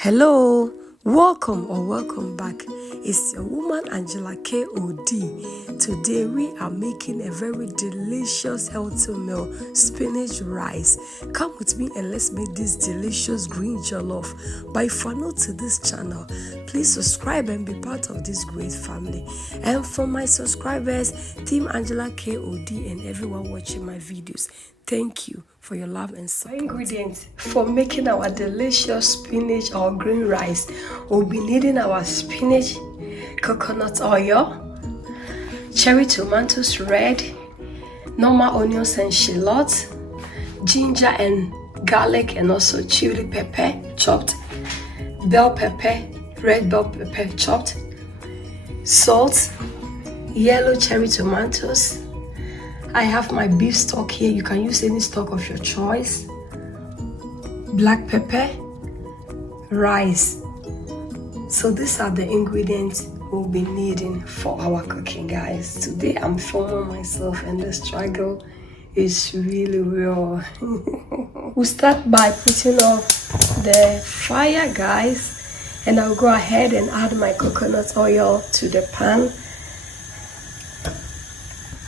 Hello, welcome back. It's your woman Angela KOD. Today we are making a very delicious healthy meal, spinach rice. Come with me and let's make this delicious green jollof. But if you're new to this channel, please subscribe and be part of this great family. And for my subscribers, Team Angela KOD and everyone watching my videos, thank you for your love and support. Ingredients for making our delicious spinach or green rice. We'll be needing our spinach, coconut oil, cherry tomatoes red, normal onions and shallots, ginger and garlic, and also chili pepper chopped, bell pepper, red bell pepper chopped, salt, yellow cherry tomatoes. I have my beef stock here. You can use any stock of your choice. Black pepper, rice. So these are the ingredients we'll be needing for our cooking, guys. Today I'm filming myself and the struggle is really real. We'll start by putting off the fire, guys, and I'll go ahead and add my coconut oil to the pan.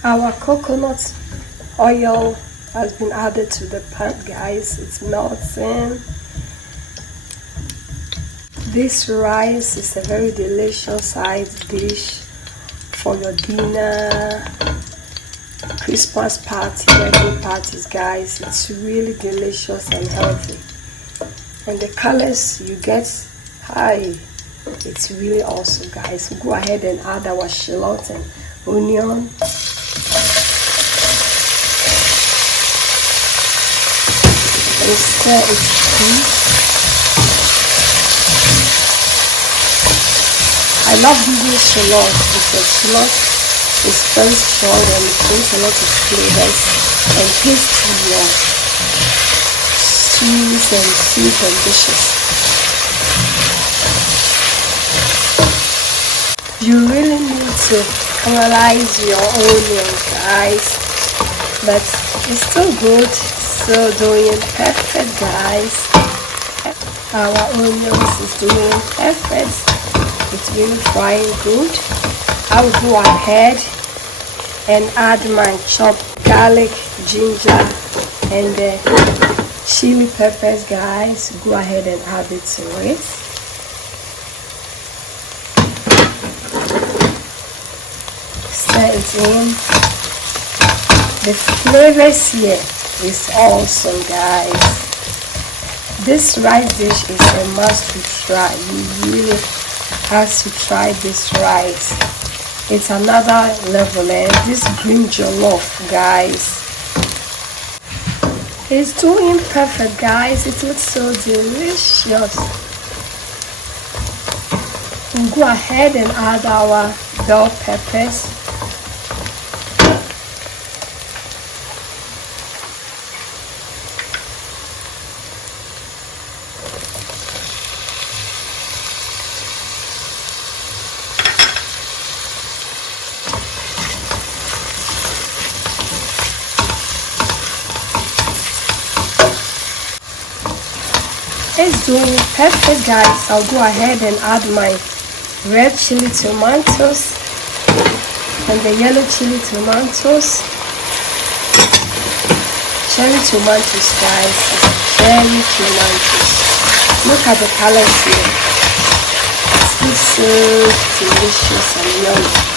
Our coconut oil has been added to the pan, guys. It's melting. This rice is a very delicious side dish for your dinner, Christmas party, birthday parties, guys. It's really delicious and healthy. And the colors you get, it's really awesome, guys. We'll go ahead and add our shallot and onion. And stir it through. I love using shallot because shallot is very strong and it brings a lot of flavors and taste to your stews and soup and dishes. You really need to caramelize your onions, guys, but it's still good. So doing perfect, guys. Our onions is doing perfect. It's really frying good. I will go ahead and add my chopped garlic, ginger, and the chili peppers, guys. Go ahead and add it to it. Stir it in. The flavors here is awesome, guys. This rice dish is a must to try. You really have to try this rice. It's another level, and this green jollof, guys, it's doing perfect, guys. It looks so delicious. We'll go ahead and add our bell peppers. It's doing perfect, guys. I'll go ahead and add my red chili tomatoes and the yellow chili tomatoes. Cherry tomatoes, guys. Cherry tomatoes. Look at the colors here. It looks so delicious and yummy.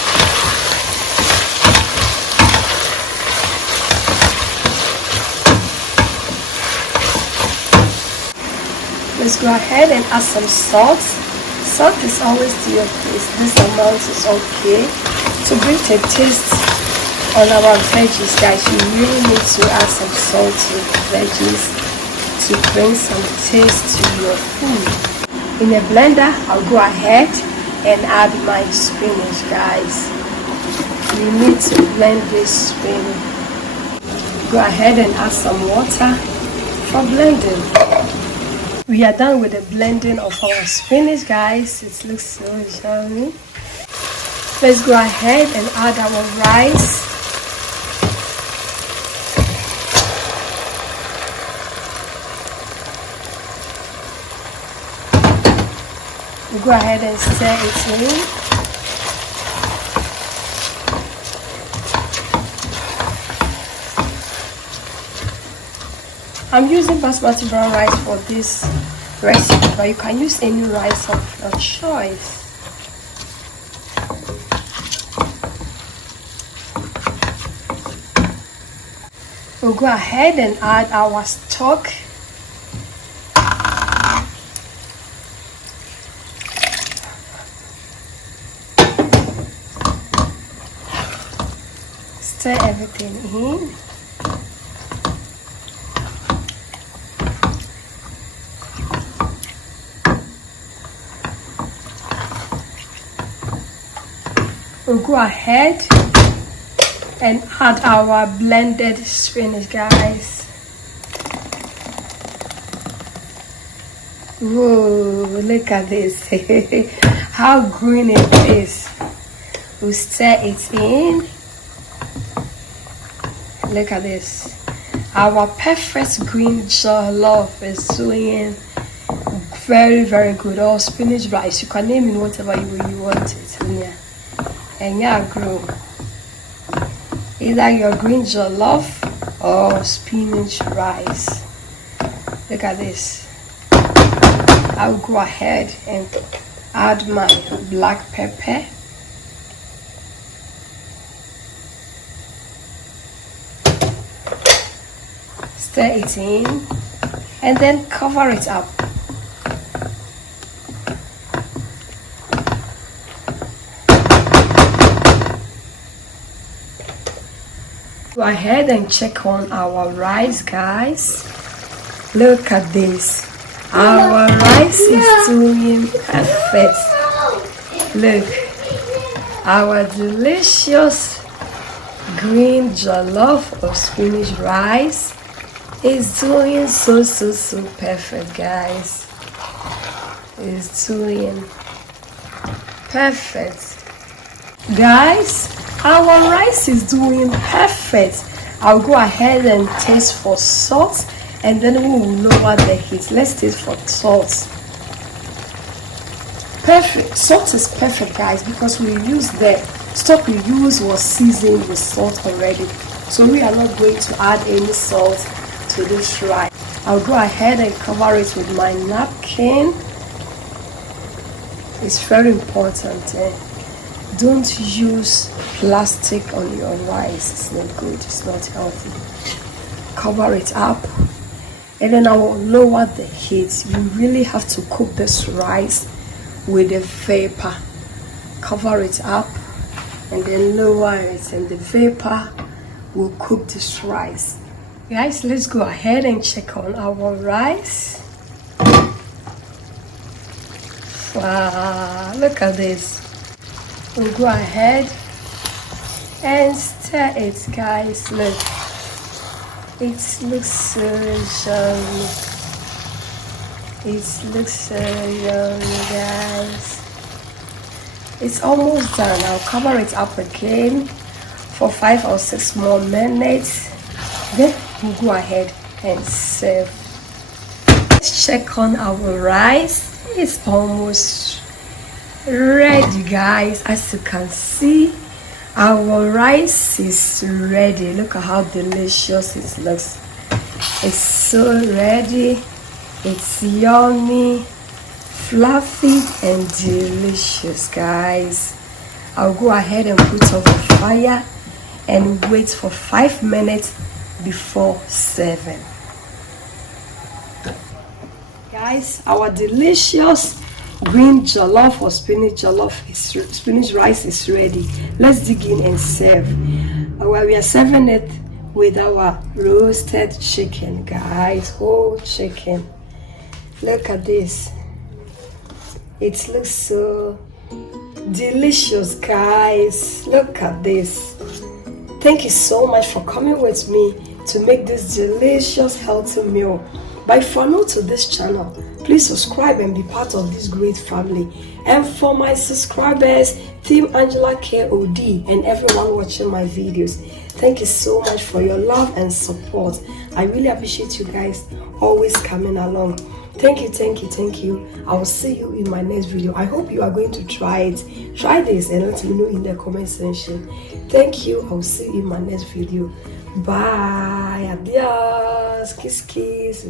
Let's go ahead and add some salt. Salt is always to your taste. This amount is okay. To bring the taste on our veggies, guys, you really need to add some salt to the veggies to bring some taste to your food. In a blender, I'll go ahead and add my spinach, guys. You need to blend this spinach. Go ahead and add some water for blending. We are done with the blending of our spinach, guys. It looks so yummy. Let's go ahead and add our rice. We'll go ahead and stir it in. I'm using basmati brown rice for this recipe, but you can use any rice of your choice. We'll go ahead and add our stock. Stir everything in. We'll go ahead and add our blended spinach, guys. Whoa, look at this. How green it is. We'll stir it in. Look at this. Our perfect green jollof is doing very, very good. Or spinach rice. You can name it whatever you want it. Yeah. And yeah, grow. Either your green jollof or spinach rice. Look at this. I'll go ahead and add my black pepper. Stir it in and then cover it up. Go ahead and check on our rice, guys. Look at this. Our rice is doing perfect. Look, our delicious green jollof of spinach rice is doing so perfect, guys. It's doing perfect, guys. Our rice is doing perfect. I'll go ahead and taste for salt, and then we will lower the heat. Let's taste for salt. Perfect. Salt is perfect, guys, because we use the stock we use was seasoned with salt already. So we are not going to add any salt to this rice. I'll go ahead and cover it with my napkin. It's very important. Don't use plastic on your rice. It's not good. It's not healthy. Cover it up, and then I will lower the heat. You really have to cook this rice with the vapor. Cover it up and then lower it, and the vapor will cook this rice. Guys, let's go ahead and check on our rice. Wow, look at this. We'll go ahead and stir it, guys. Look, it looks so yummy. It looks so yummy, guys. It's almost done. I'll cover it up again for 5 or 6 more minutes. Then we'll go ahead and serve. Let's check on our rice. It's almost ready, guys. As you can see, our rice is ready. Look at how delicious it looks. It's so ready. It's yummy, fluffy and delicious, guys. I'll go ahead and put on the fire and wait for 5 minutes before serving. Guys, our delicious green jollof or spinach rice is ready. Let's dig in and serve. We are serving it with our roasted chicken, guys. Whole chicken. Look at this. It looks so delicious, guys. Look at this. Thank you so much for coming with me to make this delicious healthy meal. But if you are new to this channel, please subscribe and be part of this great family. And for my subscribers, Team Angela KOD, and everyone watching my videos, thank you so much for your love and support. I really appreciate you guys always coming along. Thank you, thank you, thank you. I will see you in my next video. I hope you are going to try it. Try this and let me know in the comment section. Thank you. I will see you in my next video. Bye. Adios. Kiss, kiss.